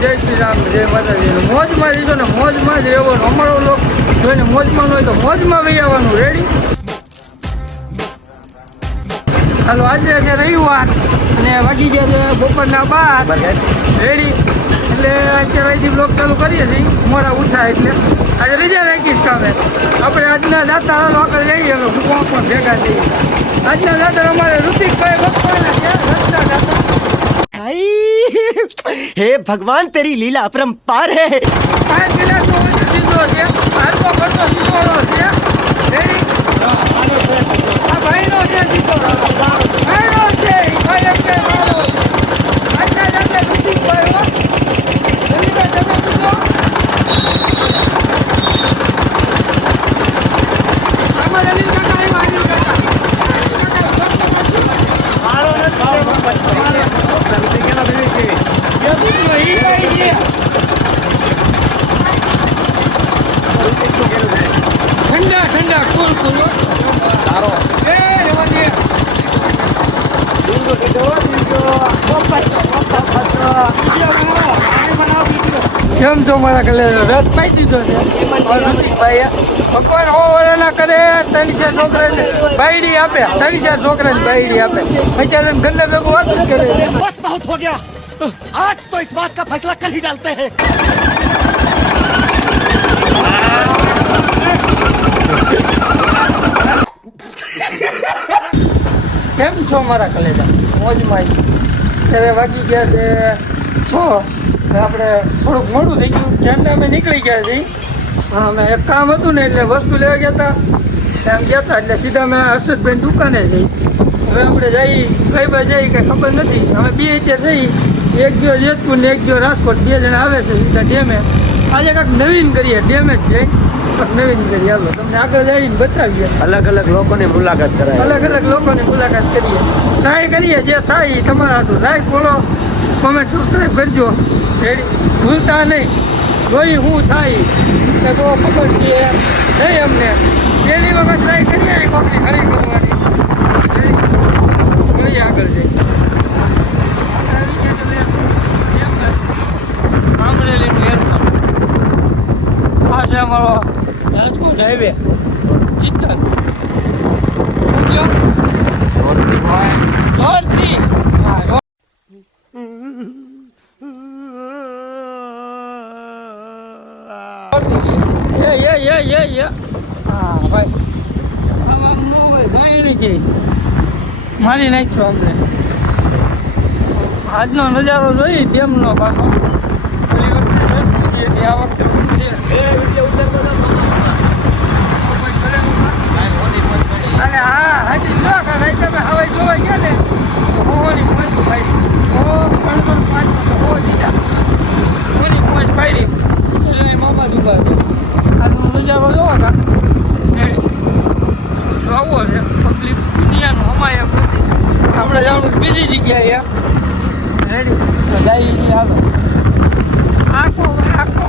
જય શ્રી રામ, જય માતાજી. મોજમાં જઈશું ને મોજમાં જ રહેવાનું. અમારો લોક જોઈને મોજમાં હોય તો મોજમાં વહી આવવાનું. રેડી? હાલો, આજે છે રવિવાર અને વાગી ગયા છે બપોરના 12. રેડી? એટલે અત્યારે અહીંથી બ્લોગ ચાલુ કરીએ છીએ. મોડા ઉઠા એટલે આજે રજા રાખીશ કામે. આપણે આજના દાતા આગળ જઈએ અમે ભૂકવા પણ ભેગા થઈએ. આજના દાતા અમારે ઋતિકભાઈ બસવાના છે. રસ્તા દાતા. हे भगवान तेरी लीला अपरंपार है. આ ગિલાસનો સીધો છે, હાથો કરતો સીધો છે. રેડી? આ ભાઈનો છે સીધો. ભાઈનો છે, ભાઈ એટલે મારો. આજના દાતા ઋતિકભાઈ હો. રવિભાઈ તમે સીધો. આમાં રવિ કાકા આવ્યા, અનિલ કાકા. ઠંડા ઠંડા કુલ કુલ કેમ છો મારા કલે રસ પાઈ દીધો છે ભગવાન ઓવરના કરે. 3-4 છોકરાને બાયડી આપે, 3-4 છોકરાને બાયડી આપે. અત્યારે ઘરના ભેગું વાત જ કરે. बस बहुत हो गया. आज तो इस बात का फैसला कर ही डालते हैं. કેમ છો મારા કલેજા? મોજમાં. ત્યારે વાગી ગયા છે 6. આપણે થોડુંક મોડું થઈ ગયું. કેમને અમે નીકળી ગયા છીએ. હા, અમે એક કામ હતું ને એટલે વસ્તુ લેવા ગયા હતા. એમ ગયા હતા એટલે સીધા અમે હર્ષદભાઈ દુકાને જઈ. હવે આપણે જઈ કઈ બાજુ જઈ કંઈ ખબર નથી. અમે બે અત્યારે જઈ, એક જો જેતપુર ને એક જો રાજકોટ. 2 જણા આવે છે સીધા ડેમે. આજે કાંઈક નવીન કરીએ, ડેમે જ જઈ કાંઈક નવીન કરીએ. હાલો તમને આગળ જઈને બતાવીએ. અલગ અલગ લોકોની મુલાકાત કરાય. અલગ અલગ લોકોની મુલાકાત કરીએ. ટ્રાય કરીએ જે થાય એ તમારા હાથું. લાઈક, ફોલો, કોમેન્ટ, સબસ્ક્રાઈબ કરજો. રેડી? ભૂલતા નહીં. જોઈ શું થાય તો ખબર છે નહીં અમને. પહેલી વખત ટ્રાય કરીએ કોકની ખરી કરવાની. જોઈએ આગળ જઈ. આમરેલીનું એરપોર્ટ. આ છે અમારો રાજકોટ હાઈવે. ચિત્તર શું કહો? જોરથી. હા, હા ભાઈ, અમારું ન હોય કાંઈ નહીં કે મારી નાખશું આપણે. આજનો નજારો જોઈ ડેમનો પાછો. પેલી વખતે છે આ વખતે છે. અને હા હાજી જો કે ભાઈ તમે હવે જોવા ગયા ને હોવાની મોજ ભાઈ. 3-5 હો દીધા હોની મોજ પાડી. એટલે મામા દુબા છે. આજનો નજારો જોવા કા આવો છે. પબ્લિક દુનિયાનું અમાય એમ નથી. આપણે જવાનું બીજી જગ્યાએ. રેડી? તો જઈએ છીએ. હાલો આખો આખો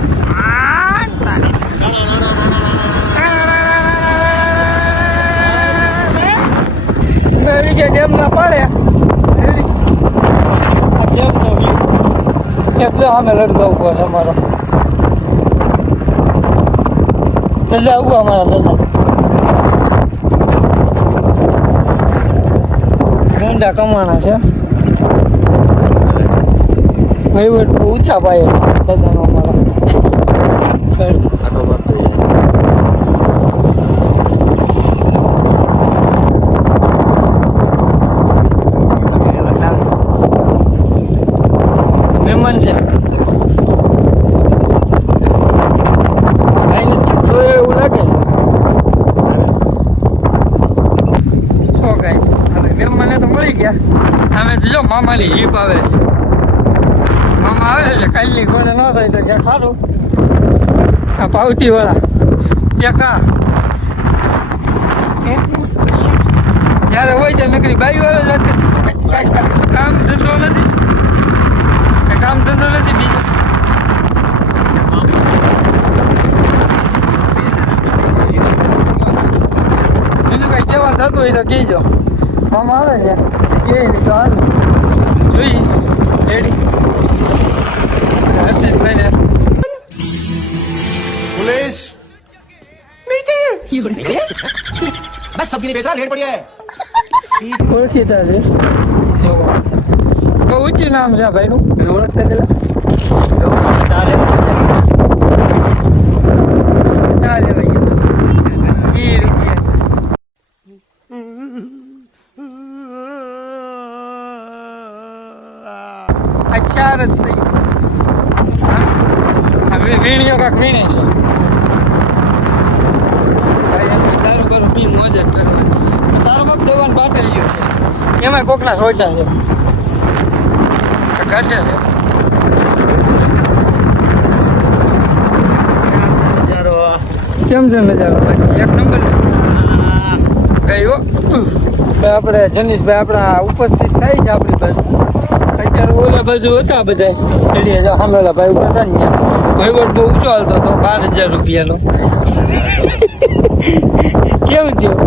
ડેમના પાડે. રેડી? આ ડેમનો વ્યૂ એટલે અમે લડતો ઉભો છે અમારો દાદા. ઉભા અમારા દાદા ગંડા કમાણા છે. વહીવટ બહુ ઊંચા પાયે દાદાનો અમારા. મહેમાન છે ભાઈ નથી તો એવું લાગે. શું કાંઈ હવે મહેમાને તો મળી ગયા. અમે જો મામાની જીપ આવે છે. મામા આવે છે. કાલની કોને ન થાય તો ક્યાં ખારું આ પાવતી વાળા ક્યાં જ્યારે હોય ત્યારે નકરી બાઈ વાળા કામ ધંધો નથી. કામ ધંધો નથી બીજો. બીજું કઈ કહેવાનું થતું હોય તો કહેજો. મામા આવે છે કે નહીં તો હાલ જોઈ. રેડી? सब्जी नहीं बेच रहा, रेट बढ़िया है। ઓળખીતા છે જો બહુ ઊંચું નામ છે આ ભાઈનું એને ઓળખતા પેલા ચાલે ભાઈ 20 રૂપિયા ચાર જ થઈ હવે વીણીઓ કાંક વીણે છે દારૂ બારૂ પી મોજ જ કરવાની તારો બાપ દેવાનું બાટલીઓ છે એમાં કોકના સોટા છે ઘટે છે કેમ છે નજારો ભાઈ એક નંબર ગયો આપણે જનીશભાઈ આપણા ઉપસ્થિત થાય છે આપણી બાજુ અત્યારે ઓલા બાજુ હતા બધા એડી સામેલા ભાઈ ઉભા હતા ને વહીવટ બહુ ઊંચો હાલતો હતો 12,000 રૂપિયાનો કેવું થયું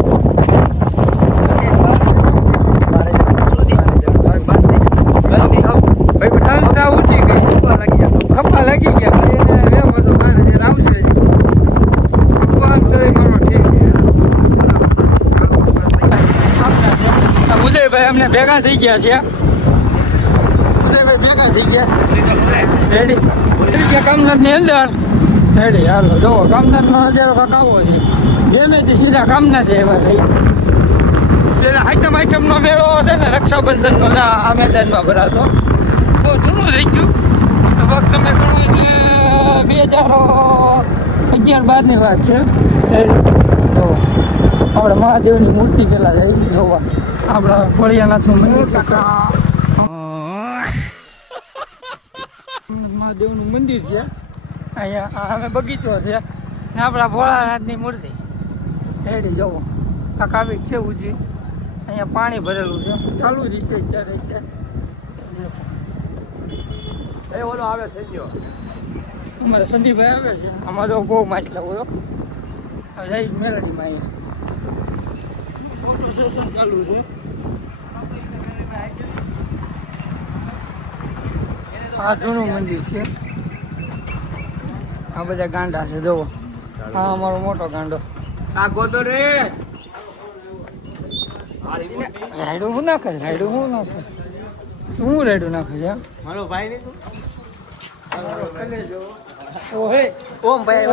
સંસ્થા ઊંચી ગઈ ખપ્પા લાગી ગયા એમ હતો 12,000 આવશે ઉદયભાઈ અમને ભેગા થઈ ગયા છે ઉદયભાઈ ભેગા થઈ ગયા રેડી કામનાથ ની અંદર રેડી હાલો જોવો કામનાથ નો નજારો કાંક આવો છે જેને તે સીધા કામનાથ એવા થઈ આઈટમ નો મેળો છે ને રક્ષાબંધન નો આ મેદાનમાં ભરાતો બહુ જૂનું થઈ ગયું લગભગ તમે ગણો એટલે 2011-12 ની વાત છે આપણે મહાદેવની મૂર્તિ પેલા જઈ જોવા આપણા ભોળિયાનાથનું મંદિર મહાદેવનું મંદિર છે અહીંયા અમે બગીચો છે ને આપણા ભોળાનાથની મૂર્તિ રેડી જોવો આ કાવી છે ઊંચી અહીંયા પાણી ભરેલું છે ચાલુ જ છે ઓલો આવે થઈ ગયો અમારે સંદીપભાઈ આવે છે અમારો બહુ માછલા હોય જઈ મેલડીમાં અહીંયા ફોટો સેશન ચાલુ છે આ જૂનું મંદિર છે આ બધા ગાંડા છે જોવો હા અમારો મોટો ગાંડો આ ગોતો રે રાયડું શું નાખે રાયડું શું નાખે શું રાયડું નાખે છે મારો ભાઈ નહીં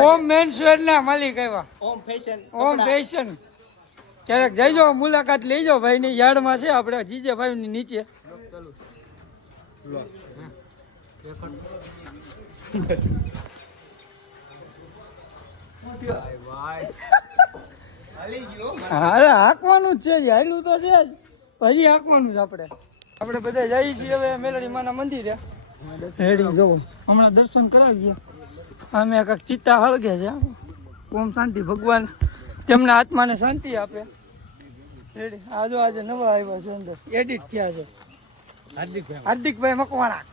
ઓમ મેન્સવેર ના માલિક આવ્યા ઓમ ફેશન ક્યારેક જઈજો મુલાકાત લઈજો ભાઈ ની યાર્ડમાં છે આપણે જીજે ભાઈ ની નીચે અરે હાંકવાનું જ છે હાયલું તો છે જ હજી હાંકવાનું જ આપણે બધા જઈએ છીએ હવે મેલડી માના મંદિરે રેડી જોવો હમણાં દર્શન કરાવીએ અમે કાંઈક ચિત્તા હળગે છે ઓમ શાંતિ ભગવાન તેમના આત્માને શાંતિ આપે રેડી આજે નવા આવ્યા છે અંદર એડિટ થયા છે હાર્દિકભાઈ મકવાણા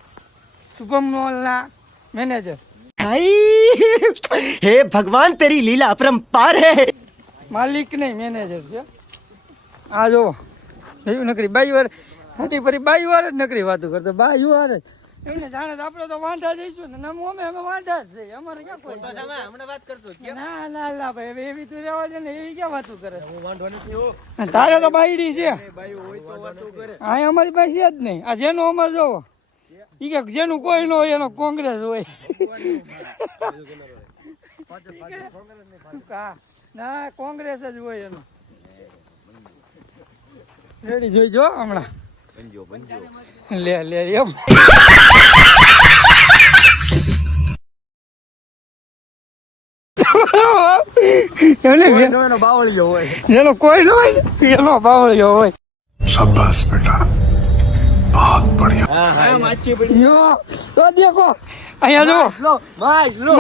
શુભમ મોલના મેનેજર हे भगवान तेरी लीला अपरंपार है। માલિક નહીં મેનેજર છે આ જો એવું નકરી બાઈ વાર હતી ફરી બાઈ વાર જ નકરી વાતું કરતો બાઈ વાર જ એમને જાણે આપણે તો વાંઢા જઈશું ને નમો અમે વાંઢા જ જઈએ અમારે ક્યાં કોઈ હમણાં વાત કરતો ના ના ના ભાઈ એવી તું રહેવા દે ને એવી ક્યાં વાતું કરે તારે તો બાયડી છે હા અમારી પાસે છે જ નહીં આ જેનો અમારે જોવો ઈ કે જેનું કોઈ ન હોય એનો કોંગ્રેસ હોય ના કોંગ્રેસ જ હોય એનો રેડી જોઈજો હમણાં લે એમ જેનો કોઈ ન હોય એનો બાવળિયો હોય शाबाश बेटा बहुत बढ़िया તો દેખો અહીંયા જો માઇસલો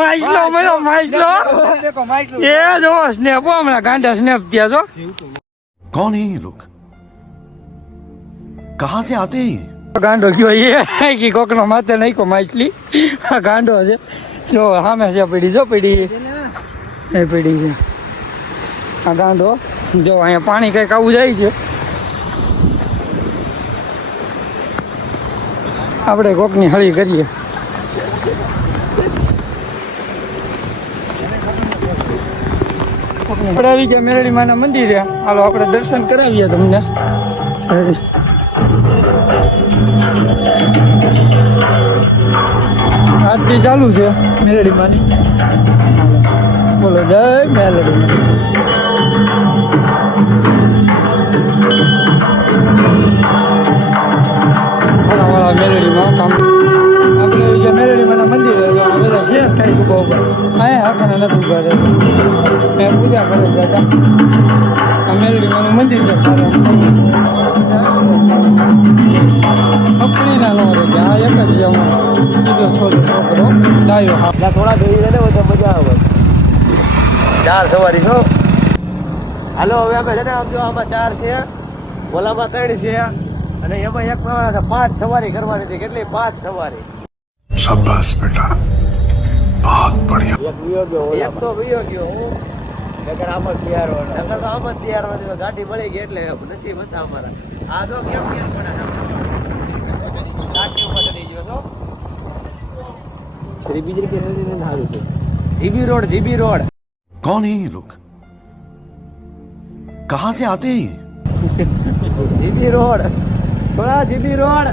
એ જો સ્નેપ હમણાં ગાંડા સ્નેપ ત્યાં જો कौन है ये लोग कहाँ से आते हैं ये? ગાંડો કયો એ કી કોકનો માથે નાખ્યો માછલી આ ગાંડો છે જો સામે છે પડી જો પડી એ પડી છે આ ગાંડો જો અહીંયા પાણી કઈક આવું જાય છે આપણે કોકની હળી કરીએ આપણે આવી ગયા મેરડી માના મંદિરે. હાલો આપણે દર્શન કરાવીએ તમને. આરતી ચાલુ છે મેરડી માની. બોલો જય મેરડી. વાળા મેરડીમાં કામ આપણે આવી ગયા મેરડીમાના મંદિરે. બધા શેષ ખાઈ ઉભા ઉભા અહીંયા હાકાને નથી ઉભા રહે. મેં પૂજા કરે છે હતા. આ મેરડીમાનું મંદિર છે સારું. અકડીના નો રહે આ એક જ છે. હું સીધો છોકરો ડાયો. હા ત્યાં થોડા જોઈ લે તો મજા આવે. ચાર સવારી છો. હાલો હવે અમે છે ને આમ જો આમાં 4 છે, ઓલામાં 3 છે અને એમાં એક 5 સવારી કરવાની છે. કેટલી? 5 સવારી. शाबाश बेटा बहुत बढ़िया એક વિયો ગયો, એક તો વિયો ગયો. હું નકર આમ જ તૈયાર હોય, નકર તો આમ જ તૈયાર હોય. તો ગાડી મળી ગઈ એટલે નસીબ હતા અમારા. આ તો કેમ કેમ પડે ગાડી ઉપર ચડી ગયો તો બીજી રીતે સારું છે. જીબી રોડ कौन है ये लोग कहाँ से आते हैं ये જીબી રોડ થોડા જીબી રોડ